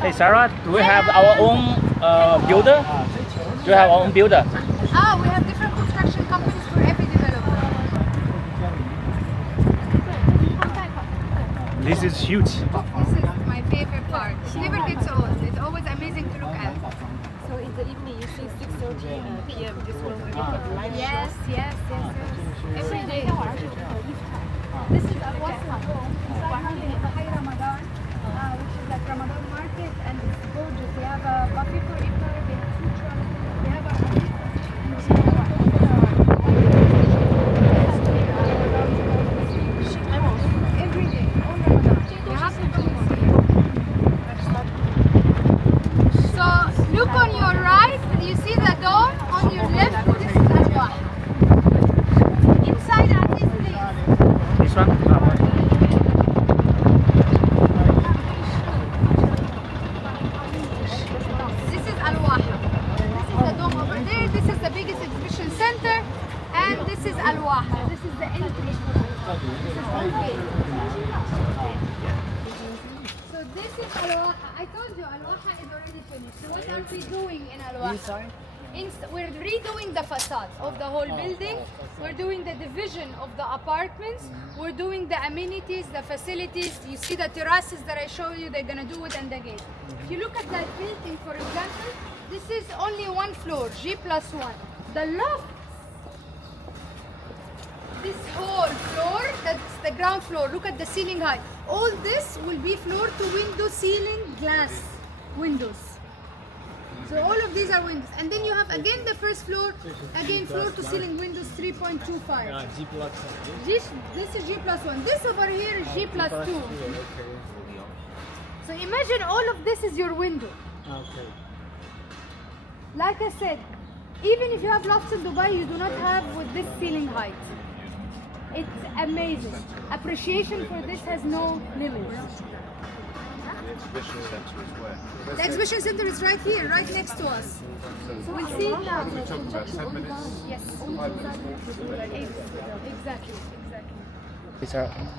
Hey Sarah, do we have our own builder? Do you have our own builder? We have different construction companies for every developer. This is huge. This is my favorite part. It never gets old. It's always amazing to look at. So in the evening you see 6:30 p.m. this will be live. Yes. Every day. This is Al-Wasma. High Ramadan, which is like Ramadan market, and it's gorgeous. They have a buffet for iftar, they have food trucks, they have a every day, all Ramadan. You have to come here. So look on your right, you see the dome. On your left, this is Al-Wah. Inside are these things. This one? This is Al-Wah. This is the dome over there. This is the biggest exhibition center. And this is Al-Wah. This is the entry. This is okay. So this is Al-Wah. I told you Al-Wah is already finished. So what are we doing in Al-Wah? We're redoing the facade of the whole building. We're doing the division of the apartments. We're doing the amenities, the facilities. You see the terraces that I show you, they're gonna do it and the gate. If you look at that building, for example, this is only one floor, G+1. The loft, this whole floor, that's the ground floor. Look at the ceiling height. All this will be floor to window ceiling glass windows. So all of these are windows. And then you have again the first floor, again floor to ceiling windows 3.25. This is G+1. This over here is G+2. So imagine all of this is your window. Okay. Like I said, even if you have lofts in Dubai, you do not have with this ceiling height. It's amazing. Appreciation for this has no limits. The exhibition center is right here, right next to us. So we'll see it now. Yes. Exactly.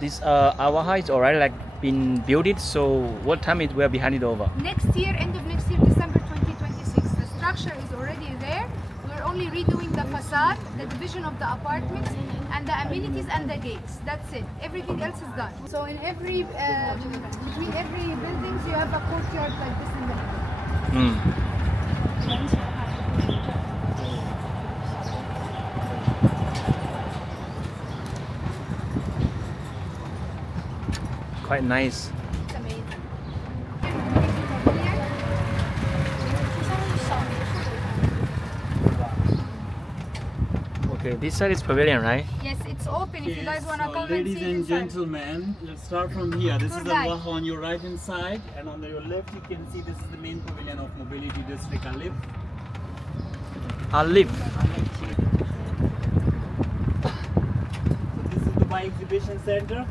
This Al-Wah is already like been built. So what time it will be handed over? Next year, end of next year, December 2026. The structure is already there. We're only redoing the facade, the division of the apartments, and the amenities and the gates. That's it. Everything else is done. So in every between every buildings, you have a courtyard like this in the middle. Quite nice. It's amazing. Okay, this side is pavilion, right? Yes, it's open if you guys want to come and see ladies and inside. gentlemen, let's start from here. This is the Right. Al-Wah on your right hand side, and on your left you can see this is the main pavilion of Mobility District Alif. Alif. So this is Dubai Exhibition Center,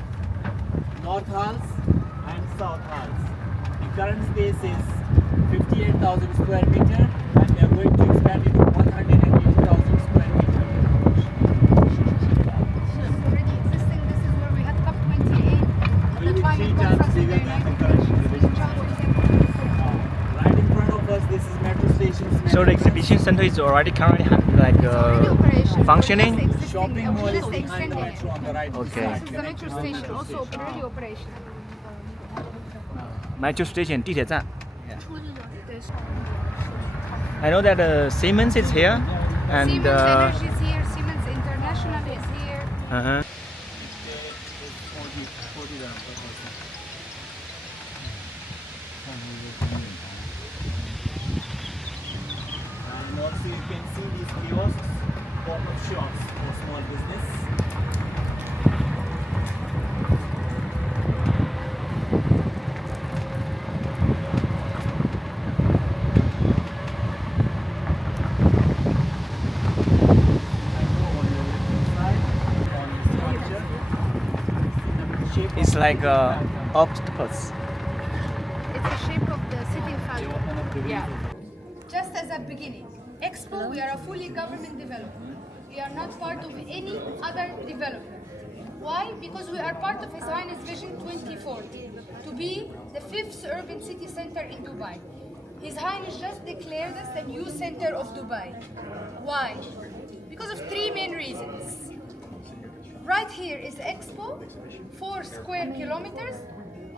North Halls and South Halls. The current space is 58,000 square meter, and they are going to expand it to 180,000 square meter. Already existing. This is where we had COP28. Will The be climate 3 times conference in the bigger than the United current Nations. exhibition center. Right in front of us, this is metro stations. So the exhibition center is already currently Already operational. functioning. We're just existing. Shopping mall We're is just behind the extending metro it. on the right. Okay. This is the metro station, also already operational. Metro station, 地铁站. I know that Siemens is here, and Siemens Energy is here, Siemens International is here. uh-huh. And also you can see these kiosks, pop-up shops for small business. It's like octopus. It's the shape of the sitting falcon. Yeah. Just as a beginning, Expo, we are a fully government developer. We are not part of any other developer. Why? Because we are part of His Highness Vision 2040. to be the 5th urban city center in Dubai. His Highness just declared us the new center of Dubai. Why? Because of 3 main reasons. Right here is Expo, 4 square kilometers.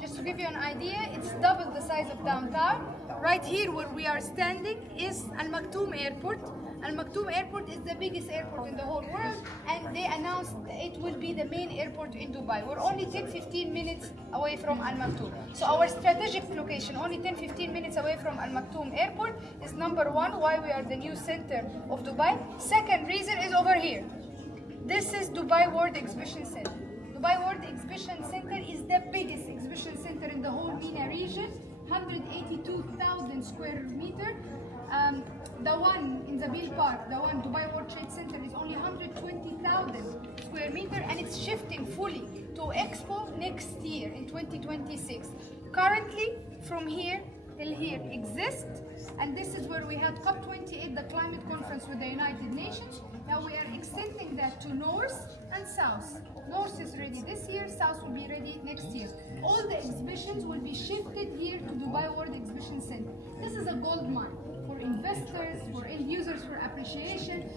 Just to give you an idea, it's double the size of downtown. Right here where we are standing is Al Maktoum Airport. Al Maktoum Airport is the biggest airport in the whole world, and they announced it will be the main airport in Dubai. We're only 10-15 minutes away from Al Maktoum. So our strategic location, only 10-15 minutes away from Al Maktoum Airport, is number 1, why we are the new center of Dubai. Second reason is over here. This is Dubai World Exhibition Center. Dubai World Exhibition Center is the biggest exhibition center in the whole MENA region, 182,000 square meters. The one in Zabil Park, the one Dubai World Trade Center, is only 120,000 square meters, and it's shifting fully to Expo next year in 2026. Currently, from here till here exists, and this is where we had COP28, the climate conference with the United Nations. Now we are extending that to north and south. North is ready this year, south will be ready next year. All the exhibitions will be shifted here to Dubai World Exhibition Center. This is a gold mine for investors, for end users, for appreciation.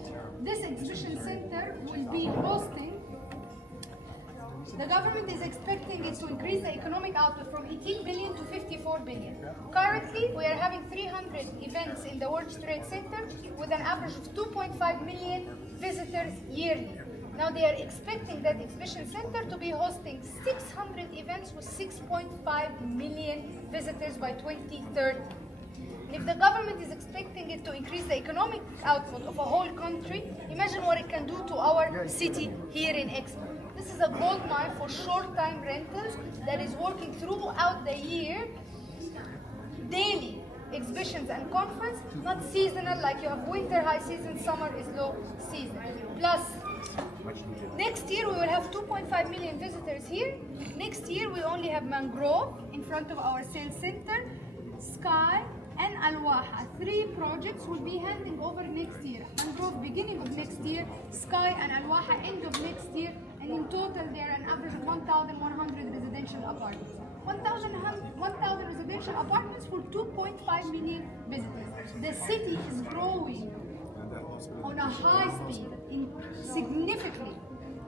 This exhibition center will be hosting. The government is expecting it to increase the economic output from 18 billion to 54 billion. Currently, we are having 300 events in the World Trade Center with an average of 2.5 million visitors yearly. Now they are expecting that exhibition center to be hosting 600 events with 6.5 million visitors by 2030. And if the government is expecting it to increase the economic output of a whole country, imagine what it can do to our city here in Expo. This is a gold mine for short-time rentals that is working throughout the year, daily exhibitions and conference, not seasonal like you have winter high season, summer is low season. Plus, next year we will have 2.5 million visitors here. Next year we only have Mangrove in front of our sales center, Sky and Al-Waha. 3 projects will be handing over next year. Mangrove beginning of next year, Sky and Al-Waha end of next year, and in total there are an average of 1,100 residential apartments. 1,000 residential apartments for 2.5 million visitors. The city is growing on a high speed, significantly,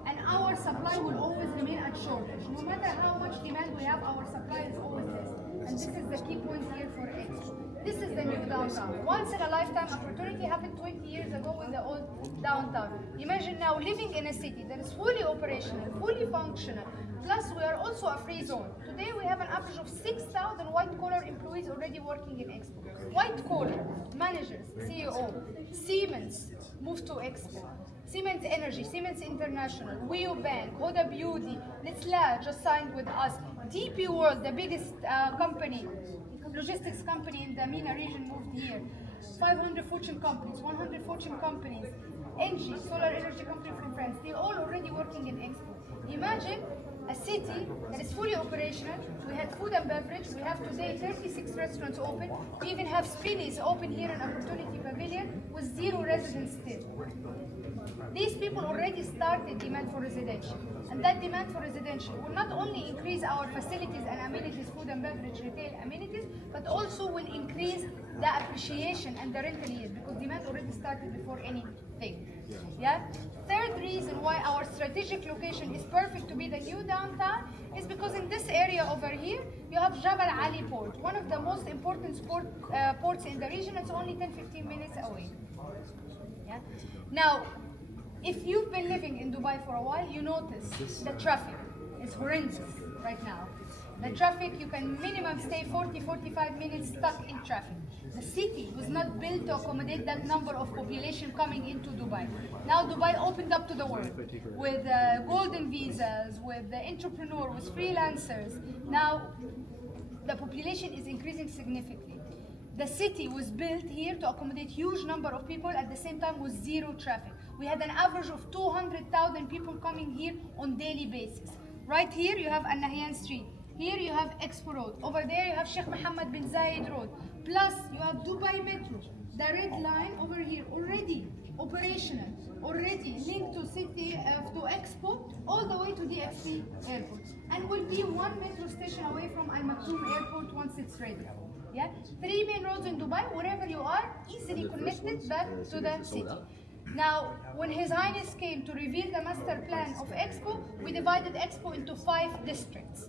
and our supply will always remain at shortage. No matter how much demand we have, our supply is always less. And this is the key point here for Expo. This is the new downtown. Once in a lifetime opportunity happened 20 years ago with the old downtown. Imagine now living in a city that is fully operational, fully functional. Plus, we are also a free zone. Today, we have an average of 6,000 white-collar employees already working in Expo. White-collar managers, CEO, Siemens moved to Expo. Siemens Energy, Siemens International, Weo Bank, Huda Beauty, Nestlé just signed with us. DP World, the biggest company, logistics company in the MENA region, moved here. 500 Fortune companies, 100 Fortune companies, Engie, solar energy company from France, they're all already working in Expo. Imagine a city that is fully operational. We had food and beverage. We have today 36 restaurants open. We even have Spinneys open here in Opportunity Pavilion with 0 residents still. These people already started demand for residential. And that demand for residential will not only increase our facilities and amenities, food and beverage, retail amenities, but also will increase the appreciation and the rental yield, because demand already started before anything. Yeah? Third reason why our strategic location is perfect to be the new downtown is because in this area over here, you have Jabal Ali Port, one of the most important ports in the region. It's only 10-15 minutes away. Yeah? Now, if you've been living in Dubai for a while, you notice the traffic is horrendous right now. The traffic, you can minimum stay 40-45 minutes stuck in traffic. The city was not built to accommodate that number of population coming into Dubai. Now Dubai opened up to the world with golden visas, with the entrepreneur, with freelancers. Now the population is increasing significantly. The city was built here to accommodate huge number of people at the same time with 0 traffic. We had an average of 200,000 people coming here on daily basis. Right here you have Al Nahyan Street. Here you have Expo Road. Over there you have Sheikh Mohammed bin Zayed Road. Plus you have Dubai Metro. The red line over here already operational. already linked to to Expo, all the way to the DXB airport, and will be 1 metro station away from Al Maktoum airport once it's ready. Yeah, 3 main roads in Dubai, wherever you are, easily connected back to the city. Now, when His Highness came to reveal the master plan of Expo, we divided Expo into 5 districts.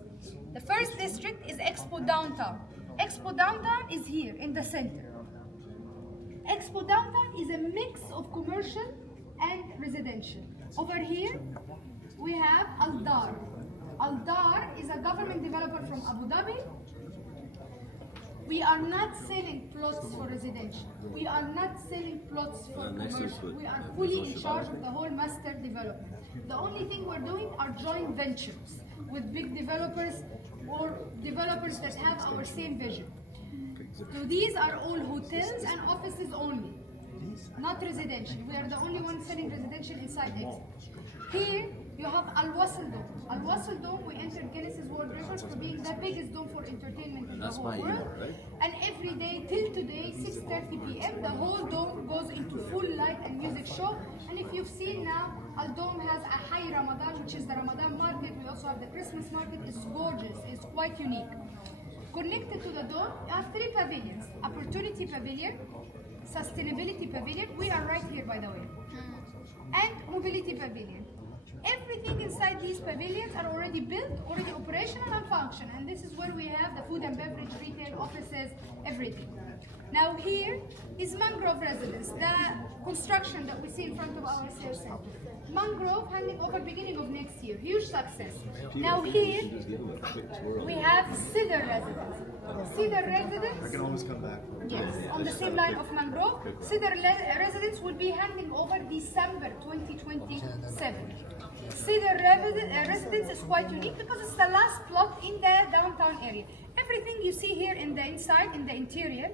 The first district is Expo Downtown. Expo Downtown is here in the center. Expo Downtown is a mix of commercial and residential. Over here, we have Al Dar. Al Dar is a government developer from Abu Dhabi. We are not selling plots for residential. We are not selling plots for commercial. We are fully in charge of the whole master development. The only thing we're doing are joint ventures with big developers or developers that have our same vision. So these are all hotels and offices only, not residential. We are the only ones selling residential inside Expo. Here you have Al Wasl Dome. Al Wasl Dome, we entered Guinness's World Records for being the biggest dome for entertainment in the whole world. And every day till today, 6:30 p.m., the whole dome goes into full light and music show. And if you've seen now, Al Dome has a high Ramadan, which is the Ramadan market. We also have the Christmas market. It's gorgeous. It's quite unique. Connected to the dome, you have 3 pavilions: Opportunity Pavilion, Sustainability Pavilion. We are right here, by the way, and Mobility Pavilion. Everything inside these pavilions are already built, already operational and functional. And this is where we have the food and beverage, retail, offices, everything. Now here is Mangrove Residence, the construction that we see in front of our sales center. Mangrove handing over beginning of next year, huge success. Now here we have Cedar Residence. Cedar Residence, I can always come back. Yes, on the same line of Mangrove. Cedar Residence will be handing over December 2027. Cedar Residence is quite unique because it's the last plot in the downtown area. Everything you see here in the inside, in the interior,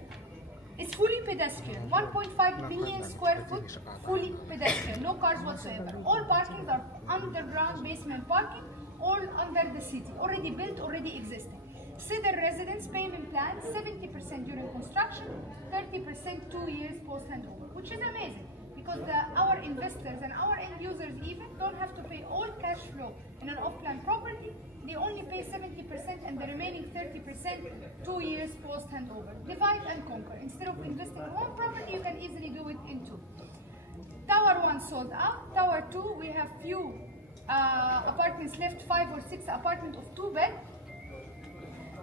is fully pedestrian. 1.5 million square foot, fully pedestrian, no cars whatsoever. All parkings are underground basement parking, all under the city, already built, already existing. Cedar Residence payment plan, 70% during construction, 30% 2 years post handover, which is amazing. Because our investors and our end users even don't have to pay all cash flow in an off-plan property. They only pay 70% and the remaining 30% 2 years post handover. Divide and conquer. Instead of investing in one property, you can easily do it in 2. Tower 1 sold out. Tower 2, we have few apartments left, 5 or 6 apartments of 2 bed.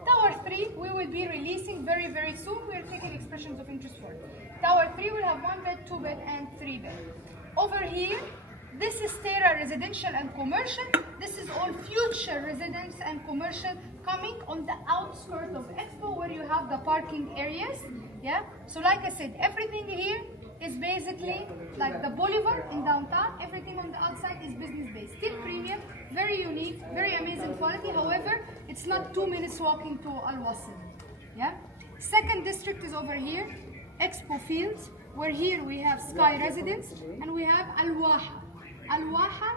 Tower 3, we will be releasing very, very soon. We are taking expressions of interest for it. Tower 3 will have 1 bed, 2 bed, and 3 bed. Over here, this is Terra residential and commercial. This is all future residence and commercial coming on the outskirts of Expo where you have the parking areas. Yeah. So like I said, everything here is basically like the boulevard in downtown. Everything on the outside is business based. Still premium, very unique, very amazing quality. However, it's not 2 minutes walking to Al Wasl. Yeah. Second district is over here, Expo Fields, where here we have Sky Residence and we have Al Waha. Al Waha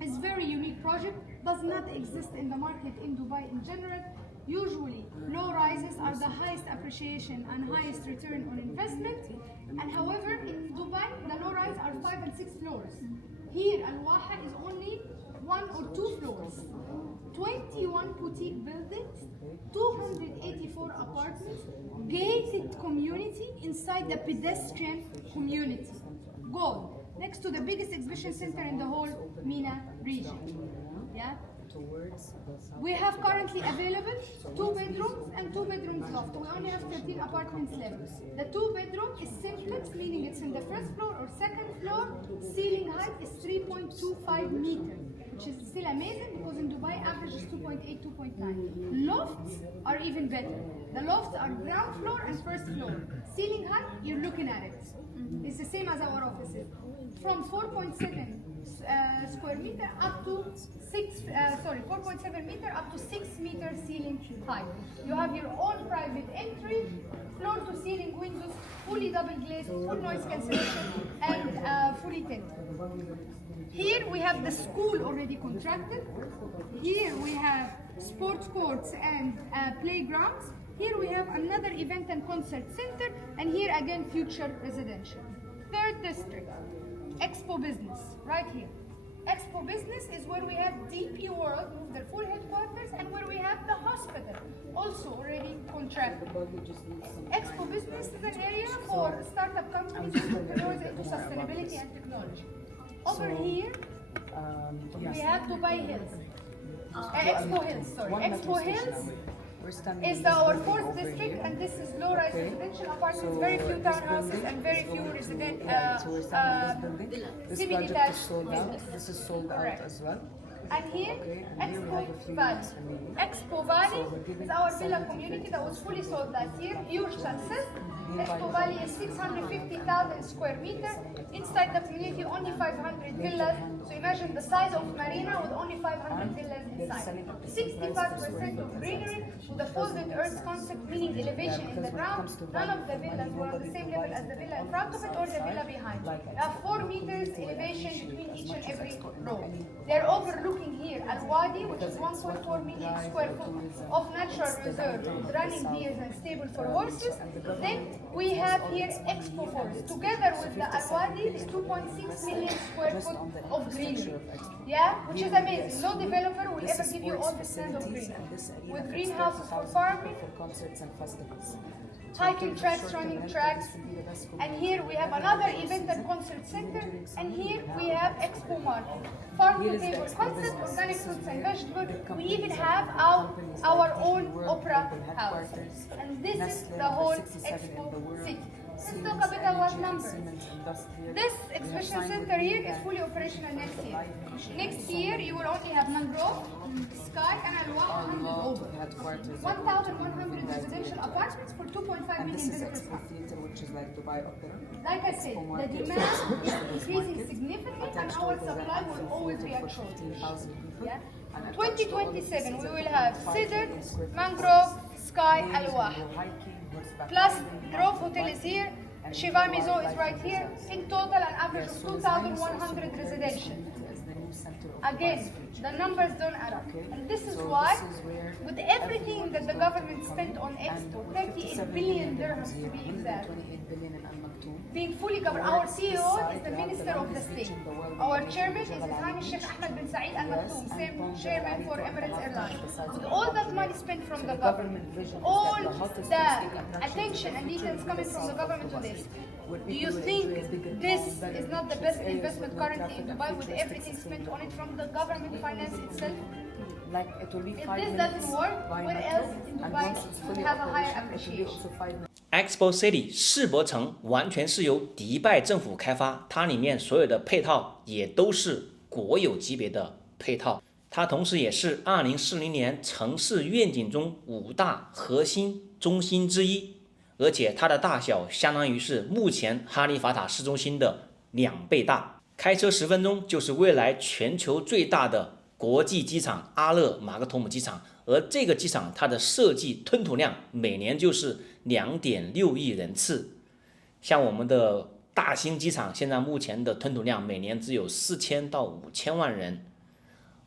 is very unique project, does not exist in the market in Dubai in general. Usually, low rises are the highest appreciation and highest return on investment. And however, in Dubai, the low rise are 5 and 6 floors. Here, Al Waha is only 1 or 2 floors. 21 boutique buildings, 284 apartments, gated community inside the pedestrian community. Gold, next to the biggest exhibition center in the whole MENA region. Yeah. We have currently available 2 bedrooms and 2 bedrooms loft. We only have 13 apartments left. The 2 bedroom is simplex, meaning it's in the first floor or second floor. Ceiling height is 3.25 meters, which is still amazing because in Dubai average is 2.8, 2.9. Lofts are even better. The lofts are ground floor and first floor. Ceiling height, you're looking at it. It's the same as our offices. From 4.7 square meter up to 4.7 meter up to 6 meter ceiling height. You have your own private entry, floor to ceiling windows, fully double glazed, full noise cancellation, and fully tinted. Here we have the school already contracted. Here we have sports courts and playgrounds. Here we have another event and concert center, and here again future residential. Third district, Expo Business, right here. Expo Business is where we have DP World, their full headquarters, and where we have the hospital, also already contracted. Expo Business is an area for startup companies and entrepreneurs into sustainability and technology. Over here, we have Dubai Hills. Expo Hills, sorry. Expo Hills is our fourth district, and this is low-rise residential apartments, very few townhouses and very few semi-detached villas. This is sold out as well. And here, Expo Valley. Expo Valley is our villa community that was fully sold last year, huge success. Expo Valley is 650,000 square meters. Inside the community, only 500 villas. So imagine the size of Marina with only 500 villas inside. 65% of greenery with a folded earth concept, meaning elevation in the ground. None of the villas were on the same level as the villa in front of it or the villa behind. You have 4 meters elevation between each and every row. They're overlooking here Al-Wadi, which is 1.4 million square foot of natural reserve with running piers and stable for horses. Then we have here Expo Forest. Together with the Al-Wadi, is 2.6 million square foot of greenery. Yeah, which is amazing. No developer will ever give you all this kind of greenery. With greenhouses for farming, hiking tracks, running tracks, and here we have another event and concert center, and here we have Expo Market. Farm to table concept, organic fruits and vegetables. We even have our own opera house. And this is the whole Expo city. Let's talk a bit about numbers. This exhibition center here is fully operational next year. Next year, you will only have Mangrove, Sky, and Al-Wah 100 over. 1,100 residential apartments for 2.5 million visitors. Like I said, the demand is increasing significantly, and our supply will always be at shortage. Yeah? 2027, we will have Cedar, Mangrove, Sky, Al-Wah. Plus, Grove Hotel is here, Shiva Mizo is right here. In total, an average of 2,100 residential. Again, the numbers don't add up. And this is why, with everything that the government spent on Expo, 38 billion dirhams to be exact, being fully covered. Our CEO is the Minister of the State. Our chairman is His Sheikh Ahmed bin Saeed Al Maktoum, same chairman for Emirates Airlines. With all that money spent from the government, all the attention and details coming from the government on this, do you think this is not the best investment currently in Dubai with everything spent on it from the government finance itself? If this doesn't work, where else in Dubai would have a higher appreciation? Expo City 世博城完全是由迪拜政府开发，它里面所有的配套也都是国有级别的配套。它同时也是2040年城市愿景中5大核心中心之一，而且它的大小相当于是目前哈利法塔市中心的2倍大，开车10分钟就是未来全球最大的国际机场阿勒马格图姆机场。而这个机场它的设计吞吐量每年就是2.6亿人次，像我们的大兴机场现在目前的吞吐量每年只有4000到5000万人，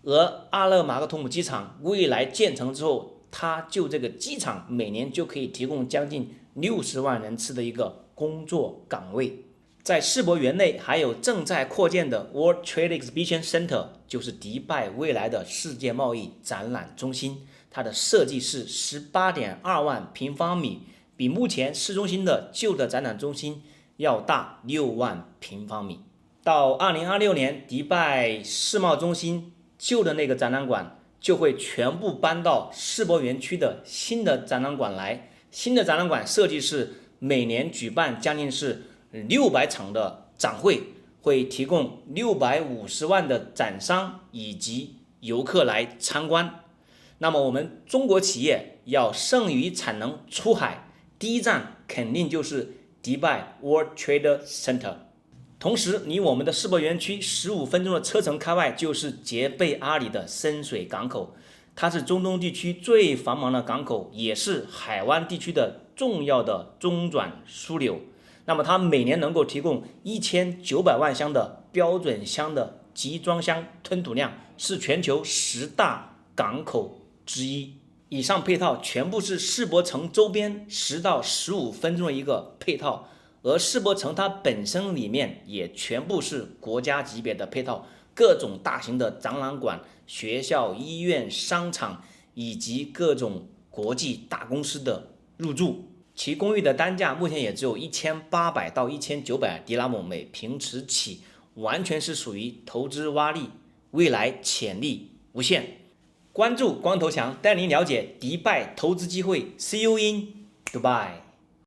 而阿勒马格图姆机场未来建成之后，它就这个机场每年就可以提供将近60万人次的一个工作岗位。在世博园内还有正在扩建的 World Trade Exhibition Center， 就是迪拜未来的世界贸易展览中心，它的设计是 18.2 万平方米，比目前市中心的旧的展览中心要大6万平方米。到2026年，迪拜世贸中心旧的那个展览馆就会全部搬到世博园区的新的展览馆来。新的展览馆设计是每年举办将近是600场的展会，会提供650万的展商以及游客来参观。那么我们中国企业要剩余产能出海，第一站肯定就是迪拜 World Trade Center。同时，离我们的世博园区15分钟的车程开外就是杰贝阿里的深水港口，它是中东地区最繁忙的港口，也是海湾地区的重要的中转枢纽。那么它每年能够提供1900万箱的标准箱的集装箱吞吐量，是全球10大港口之一。以上配套全部是世博城周边10到15分钟的一个配套，而世博城它本身里面也全部是国家级别的配套，各种大型的展览馆、学校、医院、商场以及各种国际大公司的入驻。其公寓的单价目前也只有1800到1900迪拉姆每平尺起，完全是属于投资洼地，未来潜力无限。关注光头强，带您了解迪拜投资机会。See you in Dubai。